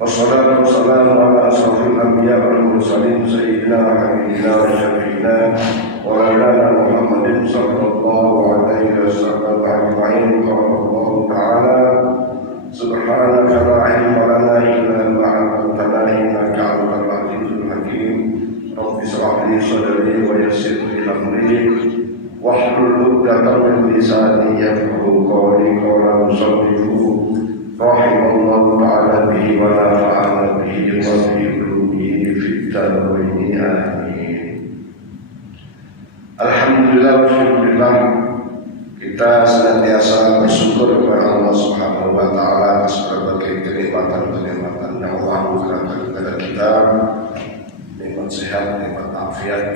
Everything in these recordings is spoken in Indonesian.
Wassalatu wassalamu ala asrafil anbiya wal mursalin sayyidina wa habibina wa syafi'ina wa maulana Muhammadin sallallahu alaihi wasallam ajma'in. Qala Allah ta'ala subhanaka la ilma lana illa ma 'allamtana innaka antal azizul hakim. Rabbi shrah li sadri wa yassir li amri wahlul 'uqdatam min lisani yafqahu qawli. Qala musannifu rahimallahu ta'ala bihi wa nafa'ana bihi wa bi ulumihi fid darain amin. Alhamdulillah wa syukurillah, kita senantiasa bersyukur kepada Allah Subhanahu wa taala atas berbagai kenikmatan-kenikmatan yang Allah berikan kepada kita, nikmat sehat, nikmat afiat,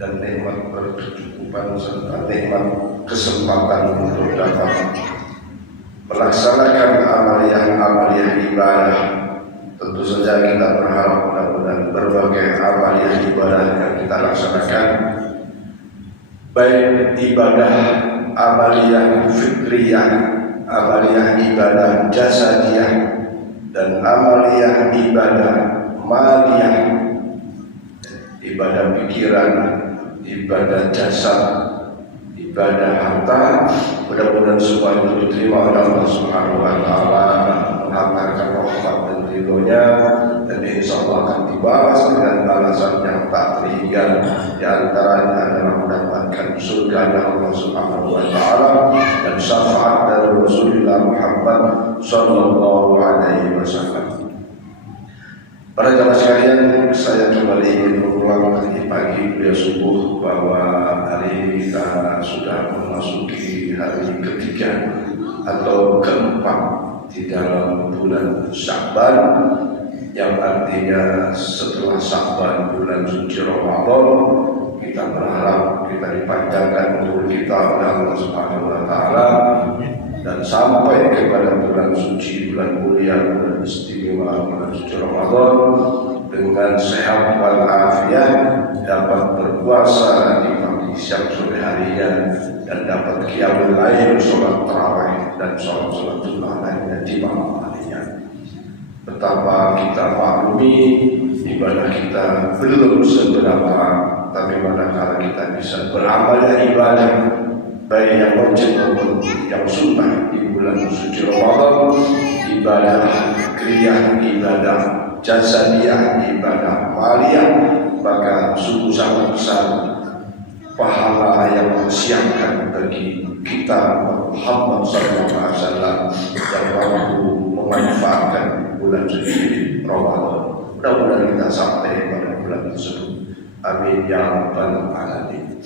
dan nikmat berkecukupan serta nikmat kesempatan untuk dapat melaksanakan amaliyah ibadah. Tentu saja kita berharap mudah-mudahan berbagai amaliyah ibadah yang kita laksanakan, baik ibadah amaliyah fitriyah, amaliyah ibadah jasadiyah, dan amaliyah ibadah maliyah, ibadah pikiran, ibadah jasad, ibadah harta, mudah-mudahan semua itu diterima oleh Allah Subhanahu wa taala, menghantarkan rahmat dan ridhonya, dan insyaallah akan dibalas dengan balasan yang tak terhingga. Di antaranya adalah mendapatkan surga Allah Subhanahu wa taala dan syafaat dari Rasulullah Muhammad sallallahu alaihi wasallam. Para jamaah sekalian, saya kembali ingin mengulang tadi pagi kuliah subuh bahwa hari ini kita sudah memasuki hari ketiga atau keempat di dalam bulan Sya'ban, yang artinya setelah Sya'ban bulan suci Ramadan. Kita berharap kita dipanjangkan umur kita oleh Allah Subhanahu wa taala dan sampai kepada bulan suci, bulan mulia, bulan istimewa, bulan suci Ramadan dengan sehat walafiat, dapat berpuasa di pagi, siang, sore harinya, dan dapat qiyamul lail, sholat tarawih, dan sholat sunnah lainnya di malam harinya. Betapa kita maklumi ibadah kita belum seberapa, tapi manakala kita bisa beramal ibadah baik yang wajib maupun yang sunnah di bulan suci Ramadan, ibadah fikriyah, ibadah jasadiyah, ibadah maliyah, maka sungguh sangat besar pahala yang disiapkan bagi kita Muhammad SAW yang mampu memanfaatkan bulan suci Ramadan. Mudah-mudahan kita sampai pada bulan tersebut. Amin ya rabbal alamin.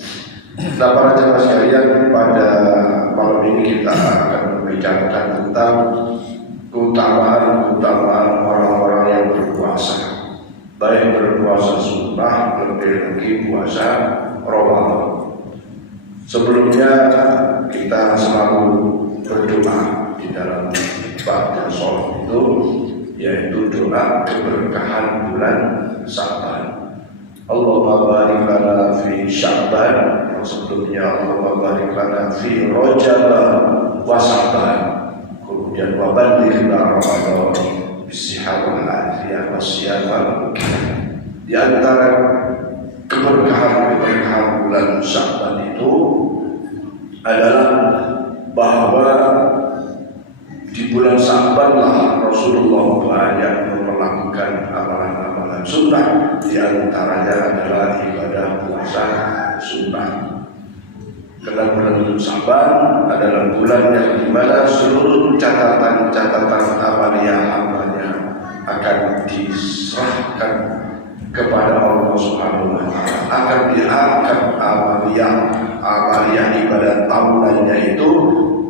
Nah, para jemaah sekalian, pada malam ini kita akan membicarakan tentang keutamaan orang-orang yang berpuasa, baik berpuasa sunnah, lebih lagi puasa Ramadan. Sebelumnya kita selalu berdoa di dalam ba'da sholat itu, yaitu doa keberkahan bulan Sya'ban. Allahumma barik lana fi Sya'ban, sebelumnya Allahumma barik lana fi Rajab wa Sya'ban, kemudian wa ballighna Ramadan bisihhat wal afiyah wasyiyam wal muqim. Di antara keberkahan bulan Sya'ban itu adalah bahwa di bulan Sya'ban lah Rasulullah banyak melakukan amalan-amalan sunnah. Di antaranya adalah ibadah puasa sunnah. Karena bulan Sya'ban adalah bulan yang dimana seluruh catatan amaliyah-amalnya akan diserahkan kepada Allah Subhanahu wa taala, akan diangkat amaliyah ibadah tahunannya itu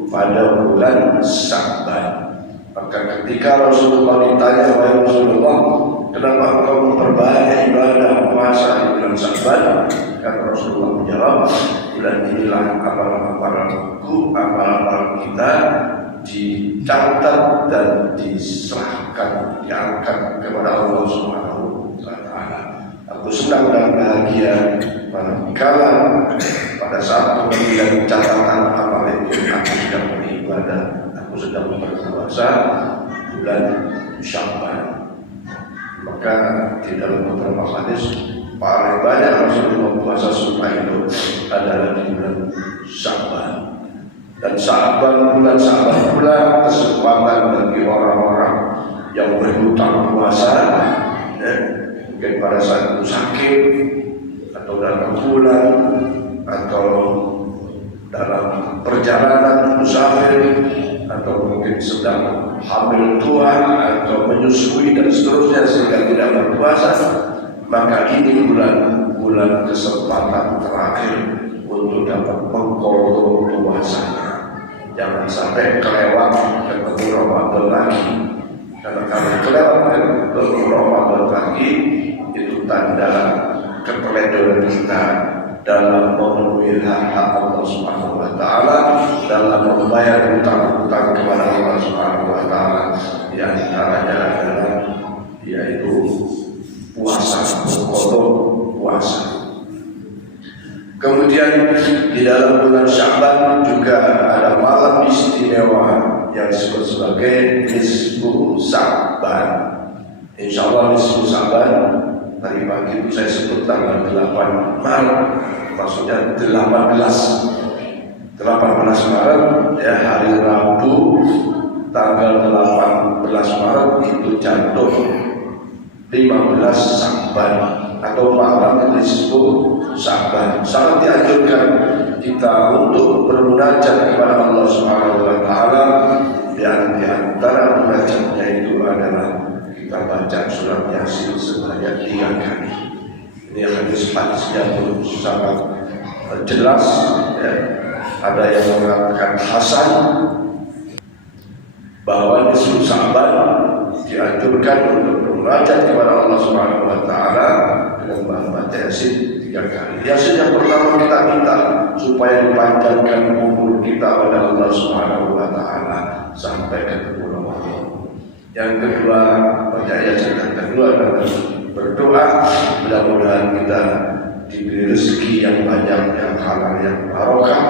pada bulan Sya'ban. Maka ketika Rasulullah ditanya, wahai Rasulullah, kenapa engkau memperbanyak ibadah puasa di bulan Sya'ban? Kata Rasulullah menjawab, bulan inilah amalan-amalanku, amalan kita dicatat dan diserahkan, diangkat kepada Allah Subhanahu wa taala. Aku senang dan bahagia manakala pada saat pemilihan catatan amal itu aku sedang beribadah, aku sedang berpuasa, bulan Sya'ban. Maka di dalam beberapa hadis paling banyak Rasulullah puasa sunnah itu adalah di bulan Sya'ban. Dan bulan Sya'ban pula kesempatan bagi orang-orang yang berhutang puasa, mungkin pada saat itu sakit atau dalam bulan atau dalam perjalanan musafir atau mungkin sedang hamil tua atau menyusui dan seterusnya sehingga tidak berpuasa, maka ini bulan kesempatan terakhir untuk dapat mengkodok puasanya. Jangan sampai kelewat ketemu Ramadan lagi, karena kalau kelewat ketemu Ramadan lagi itu tanda kepeledoran kita dalam memenuhi hak Allah Subhanahu wa taala, dalam membayar hutang-hutang kepada Allah Subhanahu wa taala, yang antaranya adalah yaitu puasa, mengkodok puasa. Kemudian di dalam bulan Sya'ban juga ada malam istimewa yang disebut sebagai Nisfu Sya'ban. Insyaallah Nisfu Sya'ban tadi pagi itu saya sebut tanggal 8 Maret, maksudnya 18 Maret ya, hari Rabu tanggal 18 Maret itu jatuh 15 Sya'ban atau malam Nisfu Sya'ban. Sangat dianjurkan kita untuk bermunajat kepada Allah Subhanahu wa taala, dan di antara munajatnya itu adalah kita baca surat Yasin sebanyak 3 kali. Ini hadis-hadisnya pun sangat jelas ya. Ada yang mengatakan hasan bahwa Nisfu Sya'ban dianjurkan untuk bermunajat kepada Allah Subhanahu wa taala dengan membaca Yasin 3 kali. Yasin yang pertama kita minta supaya dipanjangkan umur kita pada Allah Subhanahu wa taala sampai ketemu Ramadan. Yang kedua, baca Yasin yang kedua adalah berdoa mudah-mudahan kita diberi rezeki yang banyak, yang halal, yang barokah,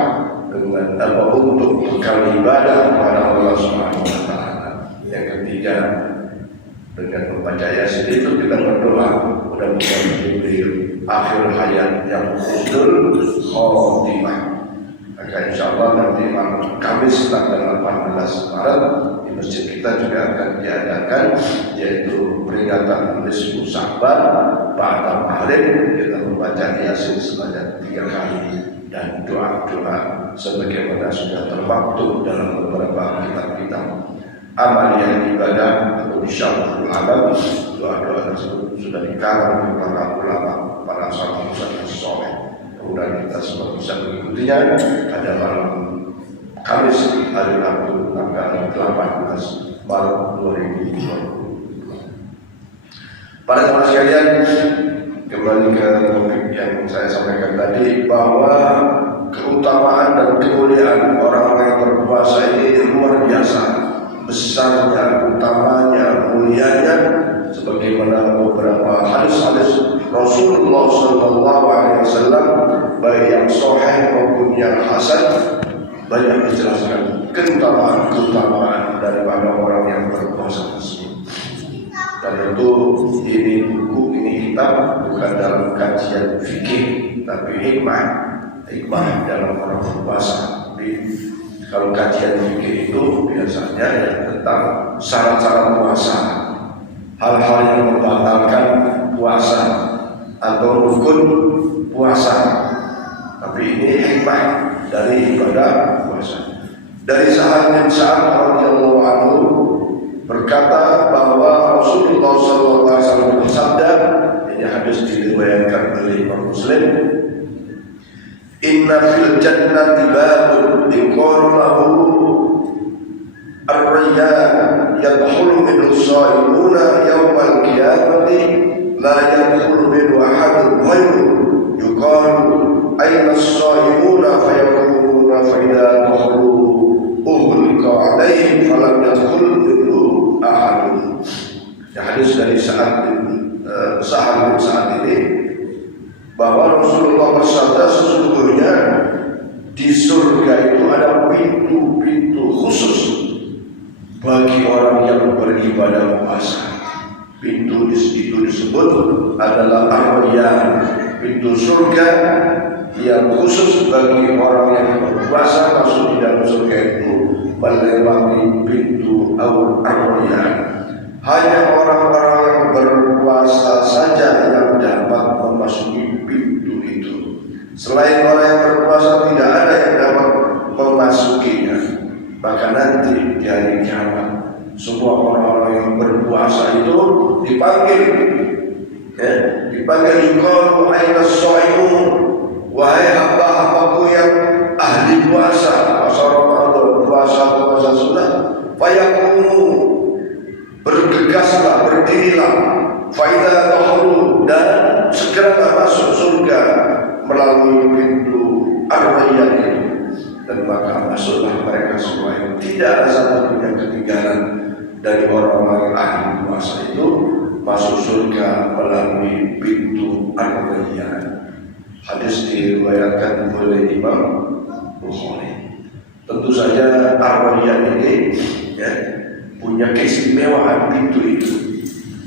dengan untuk bekal ibadah kepada Allah Subhanahu wa taala. Yang ketiga, dengan membaca Yasin itu kita berdoa mudah-mudahan diberi akhir hayat yang husnul khotimah. Maka insyaallah nanti malam Kamis tanggal 18 Maret di masjid kita juga akan diadakan yaitu peringatan Nisfu Sya'ban. Pada maghrib kita membaca Yasin sebanyak 3 kali dan doa-doa sebagaimana sudah termaktub dalam beberapa kitab-kitab amaliyah ibadah atau Syarhul Alam. Doa-doa tersebut sudah dikarang oleh para ulama, para sahabat soleh. Kemudian kita semua bisa mengikutinya pada malam Kamis hari Rabu tanggal 18 Maret 2020. Para teman sekalian, kembali ke topik yang saya sampaikan tadi, bahwa keutamaan dan kemuliaan orang-orang yang berpuasa ini luar biasa, besarnya, utamanya, mulianya, sebagaimana beberapa hadis-hadis Rasulullah SAW, baik yang sahih maupun yang hasan, banyak dijelaskan keutamaan daripada orang yang berpuasa tersebut. Dan tentu ini buku, ini kitab bukan dalam kajian fikih, tapi hikmah dalam orang berpuasa. Kalau kajian fikih itu biasanya ya tentang syarat-syarat puasa, hal-hal yang membatalkan puasa atau rukun puasa. Tapi ini hikmah dari ibadah puasa. Dari Sa'ad bin Sa'ad radhiyallahu anhu berkata bahwa Rasulullah SAW bersabda, ini hadis diriwayatkan oleh Imam Muslim, inna fil jannati babun yuqalu lahu ar-rayyan yadkhulu minhu as-shaimuna yawmal qiyamati la yadkhulu minhu ahadun ghayruhu yuqalu ayna as-shaimuna fayaquluna fa idza dakhalu ughliqa alaihim falam yadkhul minhu ahadun. Ya, hadis dari Sa'ad bin Sa'ad ini bahwa Rasulullah bersabda bagi orang yang beribadah puasa. Pintu itu disebut adalah Ar-Rayyan, pintu surga yang khusus bagi orang yang berpuasa masuk di dalam surga itu melewati pintu Ar-Rayyan. Hanya orang-orang yang berpuasa saja yang dapat memasuki pintu itu. Selain orang yang berpuasa tidak ada yang dapat memasukinya. Maka nanti di hari kiamat semua orang-orang yang berpuasa itu dipanggil, dipanggil yuqalu aina shaimun, wahai hamba-hambaku yang ahli puasa, puasa Ramadan, puasa sunnah, fayaqumu, bergegaslah, berdirilah, faida tahulu, dan segera masuk surga melalui pintu Ar-Rayyan itu. Dan maka masuklah mereka semua yang tidak ada satupun yang ketinggalan dari orang-orang yang ahli puasa itu masuk surga melalui pintu Ar-Rayyan. Hadis diriwayatkan oleh Imam Bukhari. Tentu saja Ar-Rayyan ini punya keistimewaan pintu itu.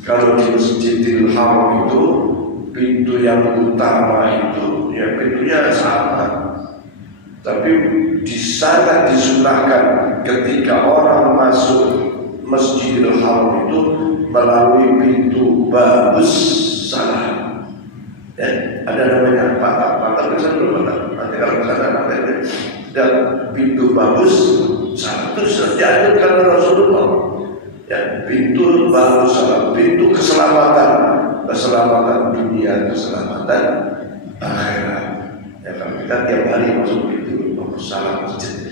Kalau di Masjidil Haram itu pintu yang utama itu pintunya sama. Tapi di sana disunahkan ketika orang masuk Masjidil Haram itu melalui pintu Babus Salam. Ada namanya patah bisa dulu nanti kalau kesana nanti dan pintu Babus Salam itu sudah diajarkan oleh Rasulullah. Pintu Babus Salam, pintu keselamatan dunia, keselamatan akhirat. Kalau kita tiap hari masuk pintu salam masjid,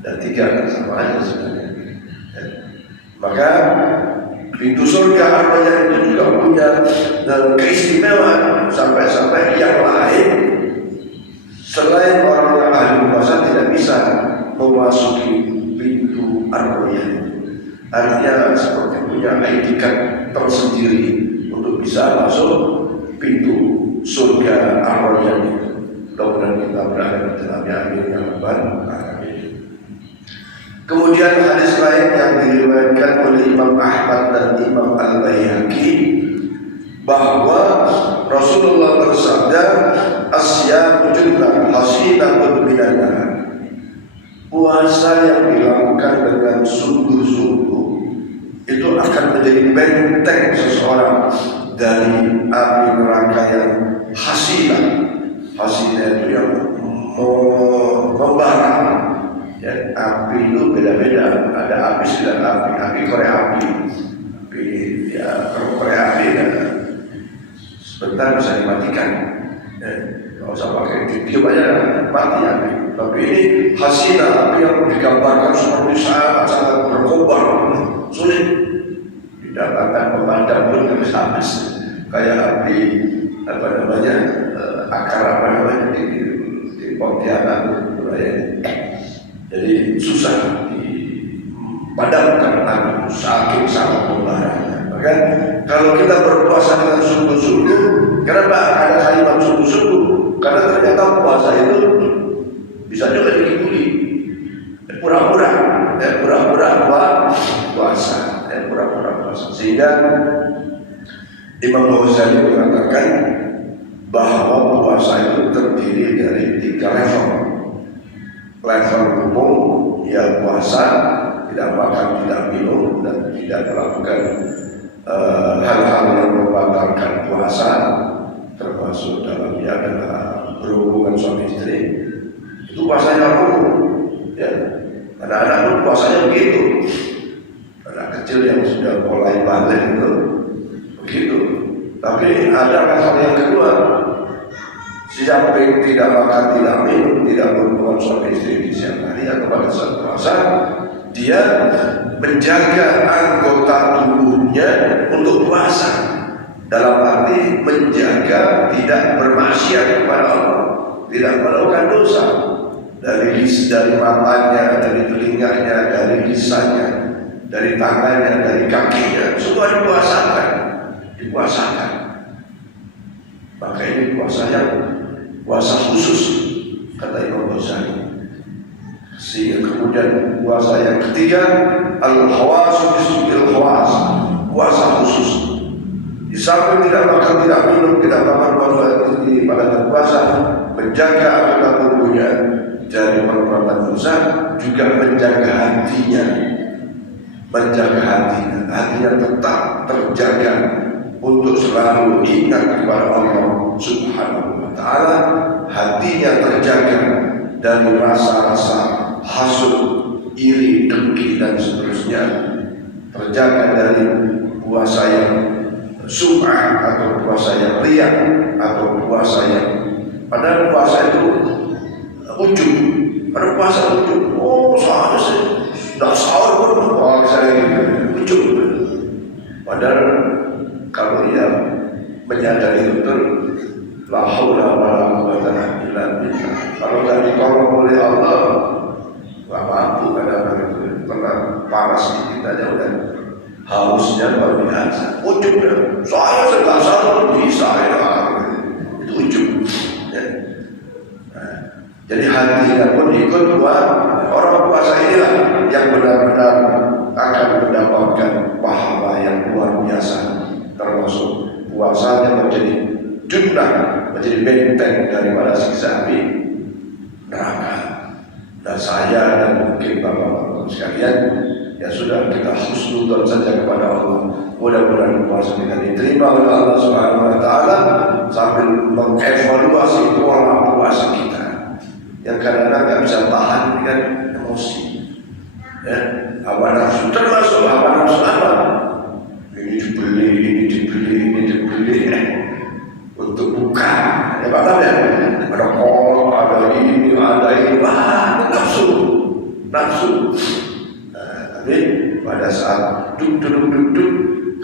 ada 3 kan sama aja sebenarnya. Maka pintu surga Ar-Rayyan itu juga punya keistimewaan sampai yang lain selain orang yang ahli puasa tidak bisa memasuki pintu Ar-Rayyan. Artinya seperti punya ID card tersendiri untuk bisa masuk pintu surga Ar-Rayyan itu. Mudah-mudahan kita berada di dalamnya, amin ya rabbal alamin. Kemudian hadis lain yang diriwayatkan oleh Imam Ahmad dan Imam Al-Baihaqi bahwa Rasulullah bersabda, asyamu junnah hasinatun minan nar. Puasa yang dilakukan dengan sungguh-sungguh itu akan menjadi benteng seseorang dari api neraka yang hasinah. Hasilnya itu yang membara. Api itu beda-beda. Ada api sedang api korek api. Kalau korek api sebentar bisa dimatikan. Tidak usah pakai diam aja mati api. Tapi ini hasilnya api yang digambarkan seperti sangat berkobar, sulit didapatkan pemadam pun habis kayak api akar di Pontianak jadi susah dipadamkan api saking sangat membaranya. Maka kalau kita berpuasa dengan sungguh-sungguh, kenapa ada kalimat sungguh-sungguh? Karena ternyata puasa itu bisa juga dikibuli pura-pura puasa, sehingga Imam Ghazali mengatakan bahwa puasa itu terdiri dari 3 level. Level umum, ya puasa, tidak makan, tidak minum, dan tidak melakukan hal-hal yang membatalkan puasa, termasuk dalamnya adalah berhubungan suami istri. Itu puasanya umum. Anak-anak pun puasanya begitu. Anak kecil yang sudah mulai balik itu begitu. Tapi ada hal yang kedua, siapa yang tidak makan, tidak minum, tidak berhubungan suami istri di siang hari atau pada saat puasa, dia menjaga anggota tubuhnya untuk puasa. Dalam arti menjaga tidak bermaksiat kepada Allah, tidak melakukan dosa dari matanya, dari telinganya, dari lisannya, dari tangannya, dari kakinya, semua dipuasakan. Maka ini puasa khusus, kata Imam Ghazali. Sehingga kemudian puasa yang ketiga, al-khawas bil khawas, puasa khusus. Di samping tidak makan, tidak minum, tidak makan pada puasa, menjaga anggota tubuhnya dari perbuatan dosa, juga menjaga hatinya, hatinya tetap terjaga untuk selalu ingat kepada Allah Subhanahu wa Ta'ala, hatinya terjaga dari rasa-rasa hasud, iri, dengki dan seterusnya, terjaga dari puasa yang sum'ah atau puasa yang riya atau puasa yang padahal puasa itu ujub, pada puasa ujub. Oh, saya sudah sahur pun saya ujub. Padahal kalau ia menyadari betul, la haula wala quwwata illa billah. Kalau tidak ditolong oleh Allah, nggak mampu kadang-kadang itu. Karena panas sedikit aja udah hausnya luar biasa. Ujub ya. Saya sudah sahur bisa ya. Itu ujub. Ya. Nah, jadi hatinya pun ikut buat orang puasa inilah yang benar-benar akan mendapatkan pahala yang luar biasa. Termasuk puasanya menjadi junnah, menjadi benteng daripada siksa api neraka. Dan saya dan mungkin bapak-bapak sekalian, ya sudah, kita husnudzon saja kepada Allah. Mudah-mudahan puasa kita diterima oleh Allah Subhanahu wa Ta'ala, sambil mengevaluasi pola puasa kita yang kadang-kadang nggak bisa tahan dengan emosi. Ya, hawa nafsu, termasuk hawa nafsu apa? Ini dibeli untuk buka. Ya Pak tahu ya? Ada kolak, ada ini, wah, nafsu. Tapi pada saat duduk,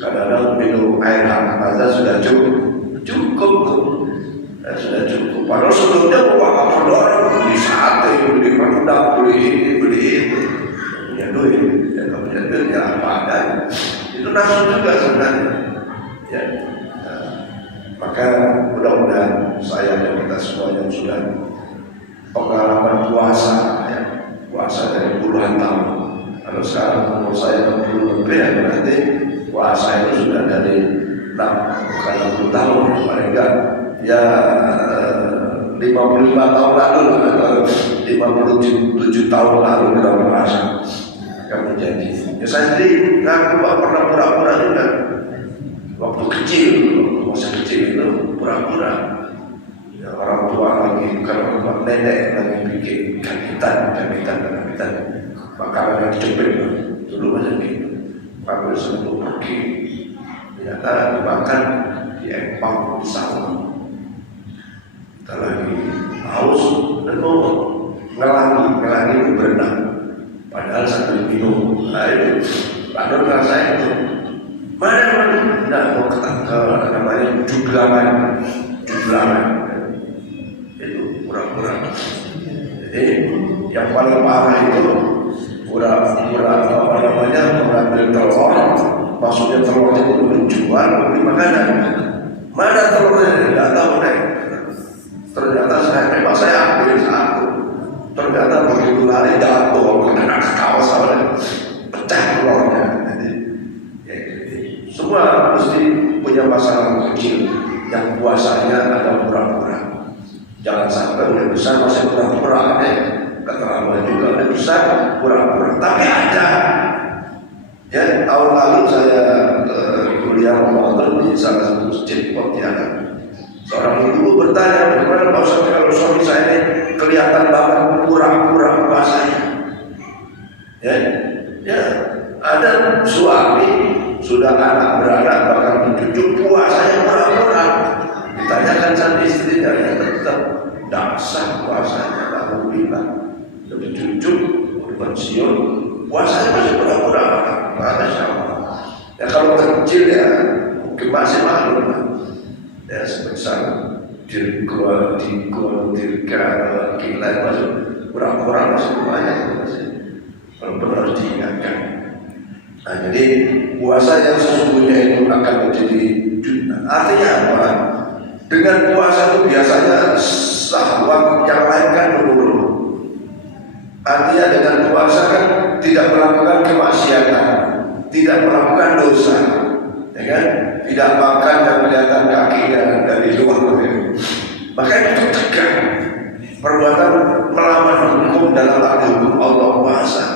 kadang-kadang minum air hangat saja sudah cukup. Sudah cukup. Padahal sebelumnya ada orang beli sate, beli rendang, beli ini, beli itu. Punya duit, ya kalau punya duit ya apa adanya. Itu nafsu juga sebenarnya. Ya. Maka mudah-mudahan saya dan kita semua yang sudah pengalaman puasa, ya, puasa dari puluhan tahun. Kalau sekarang umur saya 60 lebih, ya berarti puasa itu sudah dari 60 tahun, paling enggak ya 55 tahun lalu atau 57 tahun lalu kita puasa akan menjadi. Ya saya sendiri ngaku pernah pura-pura juga waktu kecil, masa kecil itu pura-pura. Ya, orang tua lagi, kalau orang nenek lagi bikin kakitan, makanan yang dicepet dulu macam itu. Pakai sebelum pergi, ternyata dimakan di empang di sawah. Kita lagi haus dan mau ngelangi itu berenang. Padahal sambil minum air, padahal rasanya itu mana tidak mau ke namanya jublangan itu pura-pura. Jadi yang paling parah itu pura-pura apa namanya mengambil telur, maksudnya telurnya itu menjual beli makanan. Mana telurnya? Tidak tahu deh. Ternyata saya ambil satu. Ternyata begitu lari jatuh kena ke kawasan, pecah telurnya. Semua mesti punya masalah kecil yang puasanya ada pura-pura. Jangan sampai udah besar masih pura-pura, keterlaluan juga udah besar pura-pura. Tapi ada. Ya, tahun lalu saya kuliah Ramadan di salah satu masjid Pontianak. Seorang ibu bertanya, bagaimana Pak Ustaz kalau suami saya ini kelihatan banget pura-pura puasanya? Ya, ada suami sudah anak beranak bahkan mencucuk puasanya pura-pura. Ditanyakan sama istrinya, ya tetap dasar puasanya, alhamdulillah. Sudah cucuk, udah pensiun, puasanya masih pura-pura. Masya Allah. Ya kalau kecil ya mungkin masih malu. Ya sebesar dirga, kilat masuk pura-pura masih banyak masih. Walaupun harus diingatkan. Nah, jadi puasa yang sesungguhnya itu akan menjadi junnah. Artinya apa? Dengan puasa itu biasanya syahwat yang lain kan menurun. Artinya dengan puasa kan tidak melakukan kemaksiatan, tidak melakukan dosa, ya kan? Tidak makan dan kelihatan kaki dari luar. Maka itu tegak perbuatan melawan hukum dalam arti hukum Allah puasa.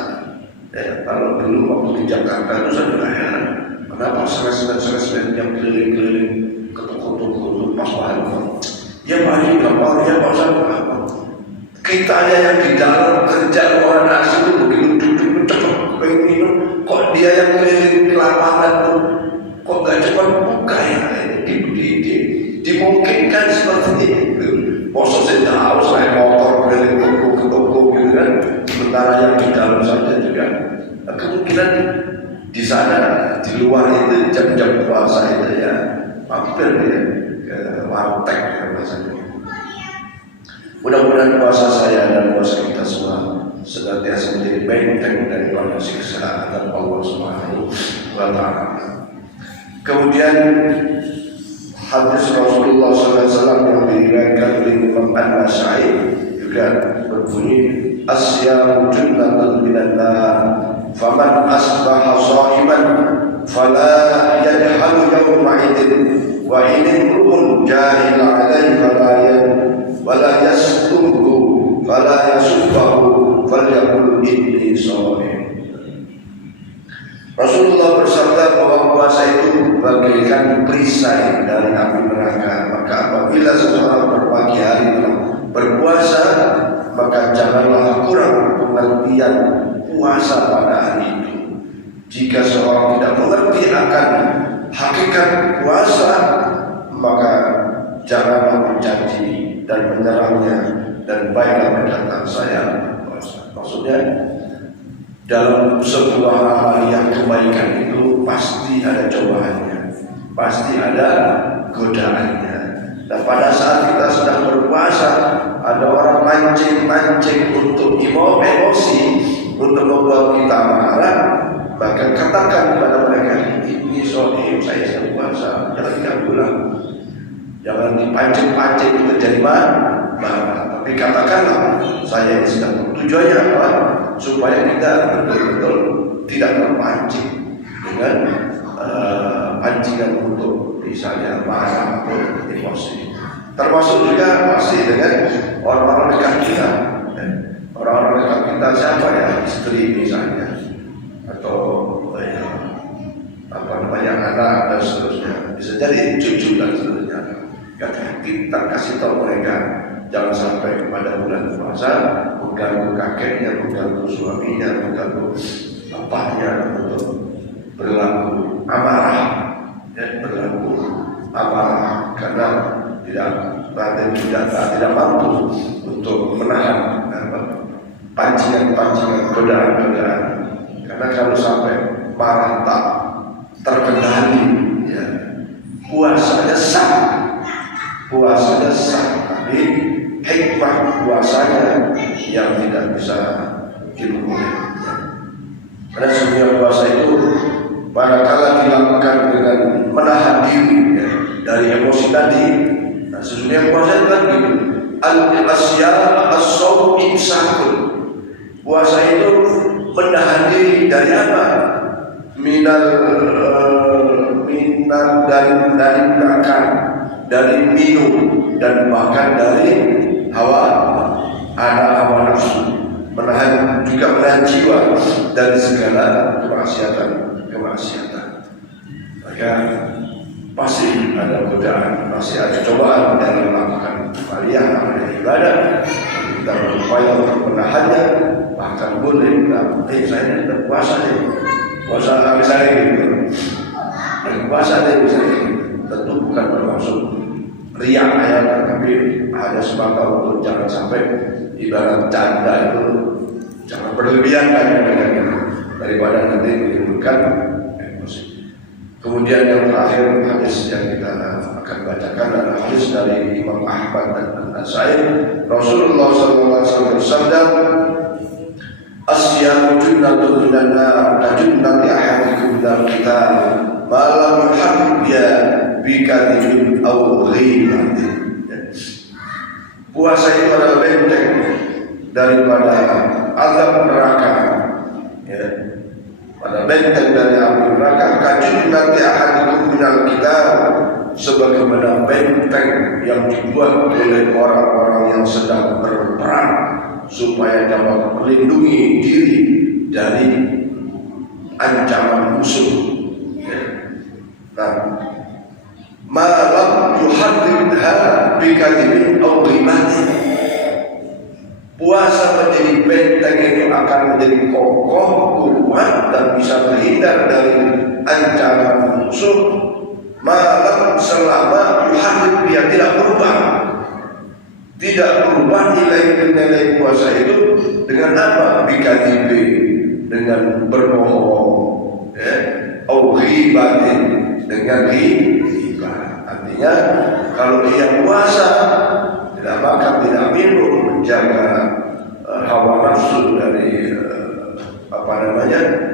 Ya, kalau dulu waktu di Jakarta itu saya heran, kenapa stres-stres yang keliling-keliling ke toko-toko pas bahan. Ya Pak, gampang ya Pak Ustaz. Kita aja yang di dalam kerja orang asing itu begitu duduk cepat pengen minum, kok dia yang keliling di lapangan tuh kok gak cepat buka ya? Dimungkinkan seperti itu. Bosok saya tahu selain motor keliling toko ke toko gitu kan, sementara yang di dalam saja juga kemungkinan di sana di luar itu jam-jam puasa itu ya mampir ya ke warteg rasanya. Mudah-mudahan puasa saya dan puasa kita semua senantiasa menjadi benteng daripada siksa dan Allah Subhanahu wa Ta'ala. Kemudian hadis Rasulullah SAW yang diriwayatkan oleh Imam An-Nasa'i juga berbunyi asyamu junnatun minan nar faman asbaha sha'iman fala yadhalu yawma idin wa in imru'un jahila alaihi wala yasubhu fala yasubhu falyaqul inni sha'im. Rasulullah bersabda bahwa puasa itu bagaikan perisai dari api neraka. Maka apabila seseorang berpagi hari berpuasa, maka janganlah kurang pengertian puasa pada hari itu. Jika seorang tidak mengerti akan hakikat puasa, maka janganlah mencaci dan menyerangnya, dan baiklah mendatang saya puasa. Maksudnya dalam sebuah amal yang kebaikan itu pasti ada cobaannya, pasti ada godaannya. Dan pada saat kita sedang berpuasa, ada orang mancing untuk emosi, untuk membuat kita marah, maka katakan kepada mereka, ini sohim, saya sedang puasa, jangan diganggulah, jangan dipancing-pancing itu jadi marah. Tapi katakanlah, saya sedang tujuannya apa? Supaya kita betul-betul tidak terpancing dengan pancingan untuk misalnya marah atau emosi. Termasuk juga masih dengan orang-orang dekat kita. Orang-orang dekat kita siapa ya? Istri misalnya, atau anak dan seterusnya. Bisa jadi cucu dan seterusnya. Kita kasih tahu mereka, jangan sampai pada bulan puasa mengganggu kakeknya, mengganggu suaminya, mengganggu bapaknya untuk berlaku amarah, karena tidak mampu untuk menahan pancingan godaan. Karena kalau sampai marah tak terkendali, ya, puasanya sah, tapi hikmah puasanya yang tidak bisa dilupakan. Karena sebenarnya puasa itu manakala dilakukan dengan menahan diri ya, dari emosi tadi. Nah, sesungguhnya puasa itu kan gitu. Al-asyam as-sawm imsakun. Puasa itu menahan diri dari apa? Dari makan, dari minum, dan bahkan dari hawa nafsu. Menahan jiwa dari segala kemaksiatan. Maka pasti ada godaan, pasti ada cobaan dalam melakukan amal ibadah. Kita berupaya untuk menahannya. Bahkan boleh saya tidak puasa misalnya gitu. Puasa misalnya tentu bukan bermaksud riak tapi ada semata untuk jangan sampai ibarat canda itu jangan berlebihan daripada nanti menimbulkan emosi. Kemudian yang terakhir hadis yang kita akan bacakan adalah hadis dari Imam Ahmad dan An-Nasa'i. Rasulullah SAW bersabda, asyamu junnatun minan nar kajunnati ahadikum minal qital ma lam yuhabbiya bikadibin aw ghibatin. Puasa itu adalah benteng daripada azab neraka, ya, pada benteng dari api neraka. Kajunnati ahadikum minal kitab, sebagaimana benteng yang dibuat oleh orang-orang yang sedang berperang supaya dapat melindungi diri dari ancaman musuh. Nah, malam yuhadidha bikadibin aw ghibatin. Puasa menjadi benteng itu akan menjadi kokoh, kuat, dan bisa terhindar dari ancaman musuh. Malam selama yuhadid, dia tidak berubah. Tidak berubah nilai-nilai puasa itu dengan apa? Bikadibin, dengan berbohong, ya, aw ghibatin, dengan ghibah. Artinya kalau dia puasa tidak makan, tidak minum, menjaga hawa nafsu dari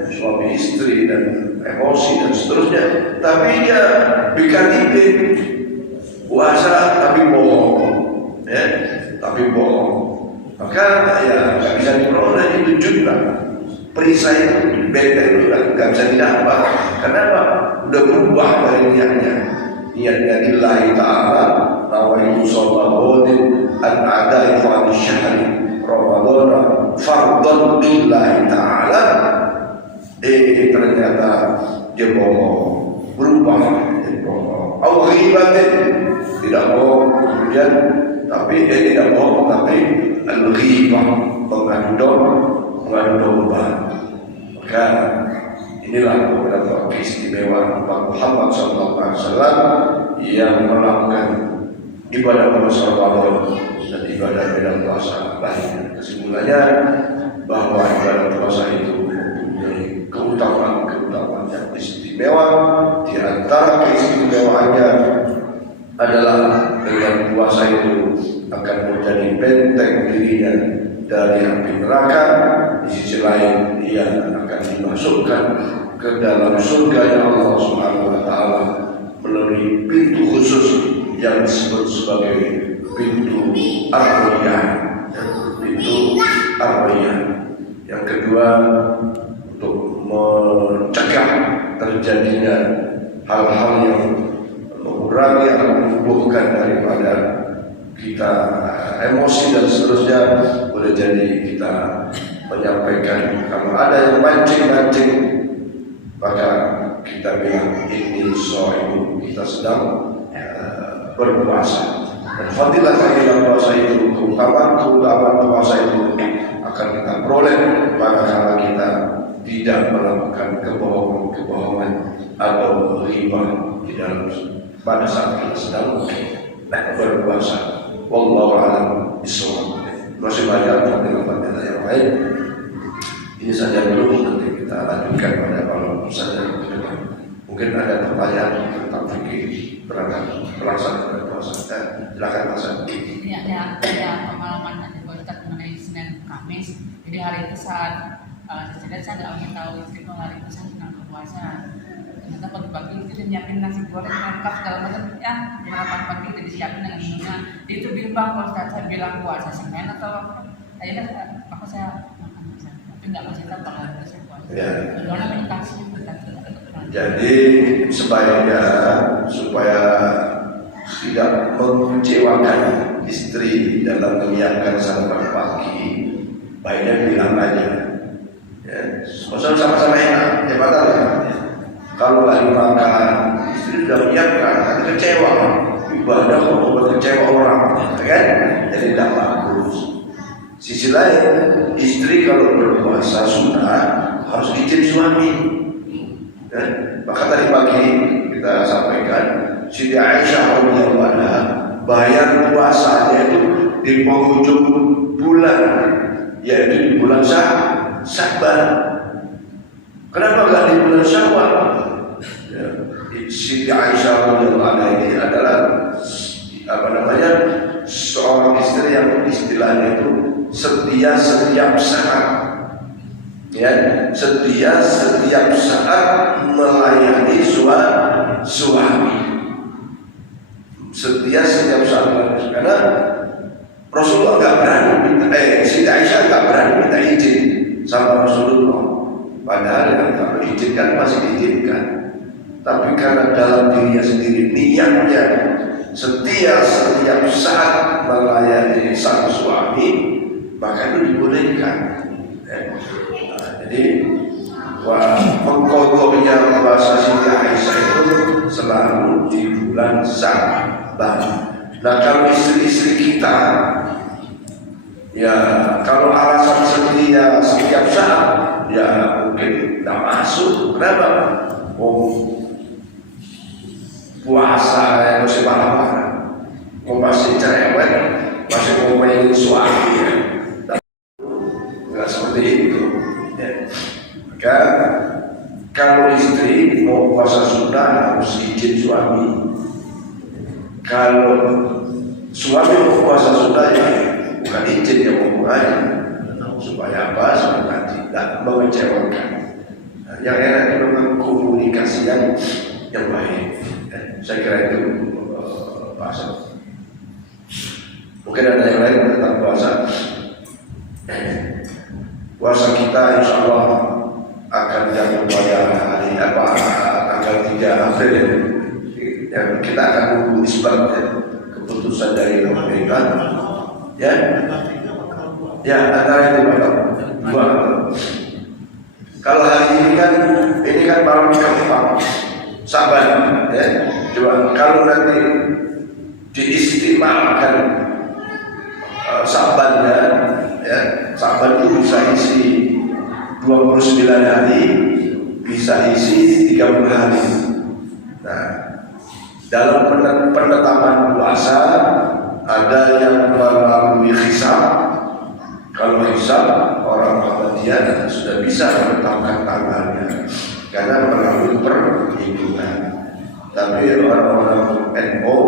suami istri dan emosi dan seterusnya, tapi dia bikadibin, puasa tapi bohong, ya, tapi bohong, maka ya nggak bisa diperoleh itu jumlah perisai itu, benteng itu nggak bisa didapat. Kenapa? Udah berubah dari niatnya lillahi ta'ala, nawaitu sholawatin an-adai fa'al syahri Ramadan fardhan lillahi ta'ala. Ternyata dia bohong, berubah jadi bohong. Au ghibatin, tidak bohong kemudian, tapi dia tidak bohong tapi al-ghibah, mengadu domba. Maka inilah beberapa keistimewaan umat Muhammad SAW yang melakukan ibadah puasa Ramadan dan ibadah bulan puasa lainnya. Kesimpulannya bahwa ibadah puasa itu mempunyai keutamaan yang istimewa. Di antara keistimewaannya adalah dengan puasa itu akan menjadi benteng dirinya dari api neraka. Di sisi lain ia akan dimasukkan ke dalam surga Allah Subhanahu wa taala melalui pintu khusus yang disebut sebagai pintu Ar-Rayyan. Pintu Ar-Rayyan. Yang kedua, untuk mencegah terjadinya hal-hal yang mengurangi atau menumbuhkan daripada kita emosi dan seterusnya, boleh jadi kita menyampaikan kalau ada yang mancing, maka kita bilang ini soal kita sedang berpuasa. Dan fadilah fadilah puasa itu, keutamaan puasa itu akan kita peroleh manakala kita tidak melakukan kebohongan atau ghibah di dalam pada saat kita sedang berpuasa. Wallahu a'lam bishawab. Masih banyak fadilah yang lain. Ini saja dulu, nanti kita lanjutkan pada malam saja ke depan. Mungkin ada pertanyaan tentang fikih berangkat pelaksanaan puasa. Silakan Mas. Ini ada pengalaman dari Ustaz mengenai Senin Kamis. Jadi hari itu saat saya nggak ingin tahu istriku hari itu saya sedang berpuasa. Ternyata pagi-pagi itu dia nyiapin nasi goreng lengkap segala macam, ya sarapan pagi itu disiapin dengan minumnya. Itu bimbang Ustaz, saya bilang puasa Senin atau akhirnya apa saya makan puasa, tapi nggak masih tahu kalau hari itu saya puasa. Ya. Karena meditasi. Jadi sebaiknya supaya tidak mengecewakan istri dalam menyiapkan sarapan pagi, baiknya bilang aja. Ya, maksudnya sama-sama enak, ya batal ya. Kalau nggak dimakan, istri sudah menyiapkan, nanti kecewa. Ibadah kok buat kecewa orang, kan? Jadi tidak bagus. Sisi lain, istri kalau berpuasa sunnah harus izin suami. Ya, maka tadi pagi kita sampaikan, Siti Aisyah radhiyallahu anha bayar puasanya itu di penghujung bulan, yaitu di bulan Sya'ban. Kenapa nggak di bulan Syawal? Ya, Siti Aisyah radhiyallahu anha ini adalah seorang istri yang istilahnya itu setia setiap saat. Ya, setia setiap saat melayani suami. Setia setiap saat, karena Rasulullah nggak berani minta, Siti Aisyah nggak berani minta minta izin sama Rasulullah. Padahal yang kalau izinkan masih diizinkan. Tapi karena dalam dirinya sendiri niatnya setiap saat melayani sang suami, maka itu dibolehkan. Jadi pokoknya bahasa Siti Aisyah itu selalu di bulan Sya'ban. Nah kalau istri-istri kita, ya kalau alasan setia setiap saat, ya mungkin tidak masuk. Kenapa? Puasa yang masih marah-marah, masih cerewet, masih ngomongin suami, ya. Nggak seperti itu. Ya. Maka kalau istri mau puasa sunnah harus izin suami. Kalau suami mau puasa sunnah ya bukan izin, yang ngomong aja. Supaya apa? Supaya tidak mengecewakan. Nah, yang enak itu memang komunikasi yang baik. Saya kira itu puasa. Mungkin ada yang lain tentang puasa. Puasa kita insya Allah akan jatuh pada hari tanggal 3 April ya. Yang kita akan menunggu isbat ya, keputusan dari pemerintah. Ya antara itu dua. Kalau hari ini kan malam keempat Sya'ban ya. Coba kalau nanti diistimewakan Sya'bannya ya, Sya'ban itu bisa isi 29 hari, bisa isi 30 hari. Nah, dalam penetapan puasa ada yang melalui hisab. Kalau hisab orang Muhammadiyah sudah bisa menetapkan tanggalnya karena melalui perhitungan. Tapi orang-orang NU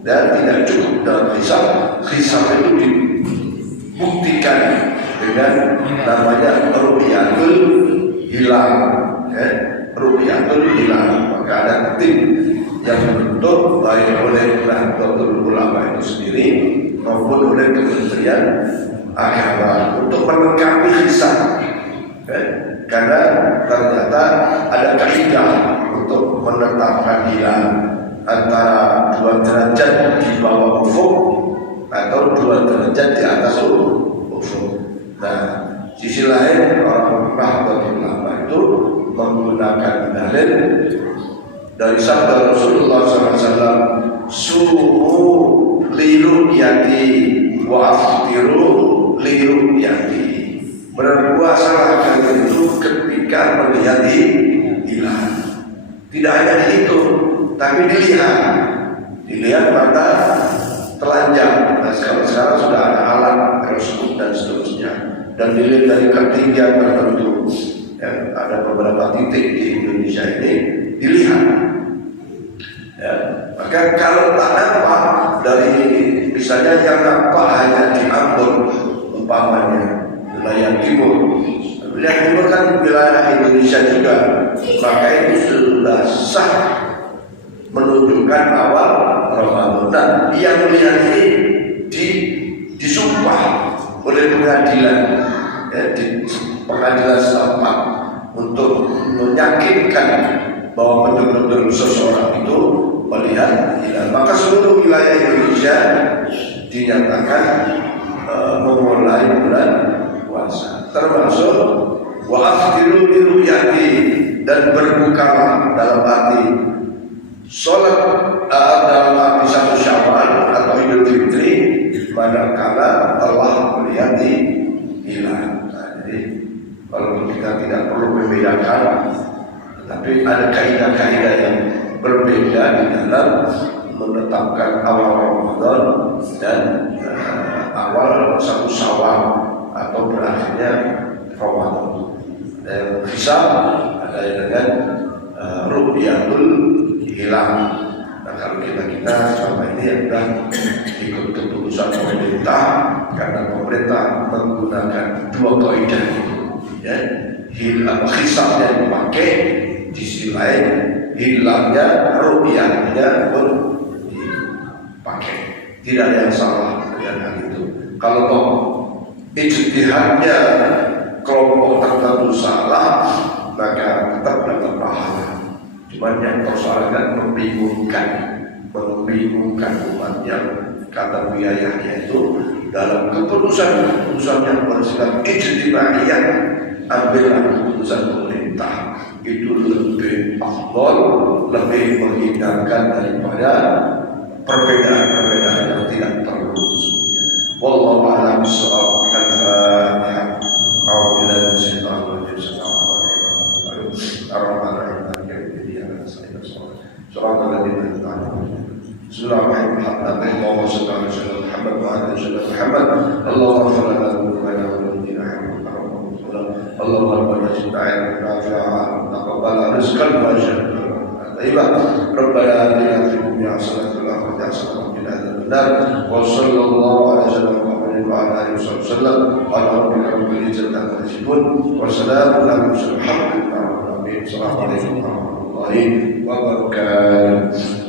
dan tidak cukup dalam hisab itu dibuktikan dengan namanya ru'yatul hilal. Ru'yatul hilal. Maka ada tim yang dibentuk baik oleh Nahdlatul Ulama itu sendiri maupun oleh Kementerian Agama untuk melengkapi hisab. Karena ternyata ada kaidah untuk menetapkan hilal antara 2 derajat di bawah ufuk atau 2 derajat di atas ufuk. Nah, sisi lain orang Nahdlatul Ulama itu menggunakan dalil dari sabda Rasulullah SAW, sumu liru'yati wa aftiru liru'yati. Berpuasalah kalian itu ketika melihat hilal. Tidak hanya dihitung, tapi dilihat mata telanjang. Nah, sekarang sudah ada alat mikroskop dan seterusnya, dan dilihat dari ketinggian tertentu. Ya, ada beberapa titik di Indonesia ini dilihat. Ya, maka kalau tak nampak dari misalnya yang nampak hanya di Ambon umpamanya wilayah timur, wilayah timur kan wilayah Indonesia juga, maka itu sudah sah menunjukkan awal Ramadan. Dan yang melihat ini disumpah oleh pengadilan, ya, di pengadilan setempat untuk meyakinkan bahwa betul-betul seseorang itu melihat hilal. Maka seluruh wilayah Indonesia dinyatakan memulai bulan puasa, termasuk wa afdilu liru'yati, dan berbukalah dalam arti sholat dalam arti 1 Syawal atau Idul Fitri manakala Allah melihat hilal. Nah, jadi kalau kita tidak perlu membedakan, tapi ada kaidah-kaidah yang berbeda di dalam menetapkan awal Ramadan dan awal 1 Syawal atau berakhirnya Ramadan. Dan hisab ada yang dengan ru'yatul hilal. Nah, kalau kita selama ini yang sudah ikut keputusan pemerintah, karena pemerintah menggunakan 2 kaidah itu, ya, hisab yang dipakai, di sisi lain hilalnya, ru'yahnya pun dipakai. Tidak ada yang salah dengan hal itu. Kalau ijtihadnya kelompok tertentu salah, maka tetap dapat pahala. Cuman yang persoalan membingungkan umat yang kata biayanya itu dalam keputusan yang bersifat ijtimaiyah, ambillah keputusan pemerintah. Itu lebih afdal, lebih menghindarkan daripada perbedaan-perbedaan yang tidak perlu. Wallahu a'lam bishawab. Al-Fatihah. A'udzubillahi minasyaitonir rajim. Ar-Rahmanir Rahim. Shiratal ladzina an'amta 'alaihim. Bismillahirrahmanirrahim. Allahumma shalli 'ala sayyidina Muhammad wa 'ala ali sayyidina Muhammad. Allahumma ighfir lana dhunubana wa lana Allahumma rabbana atina nafi'an taqabbal rizqan wa ajran tayyibah. Rabbana atina fid dunya hasanatan wa fil akhirati hasanatan wa qina adzabannar. Wa sallallahu ala sayyidina Muhammadin wa ala alihi wasallam. Alhamdulillahi rabbil izzati amma yasifun wa salamun ala mursalin. Assalamualaikum warahmatullahi wabarakatuh.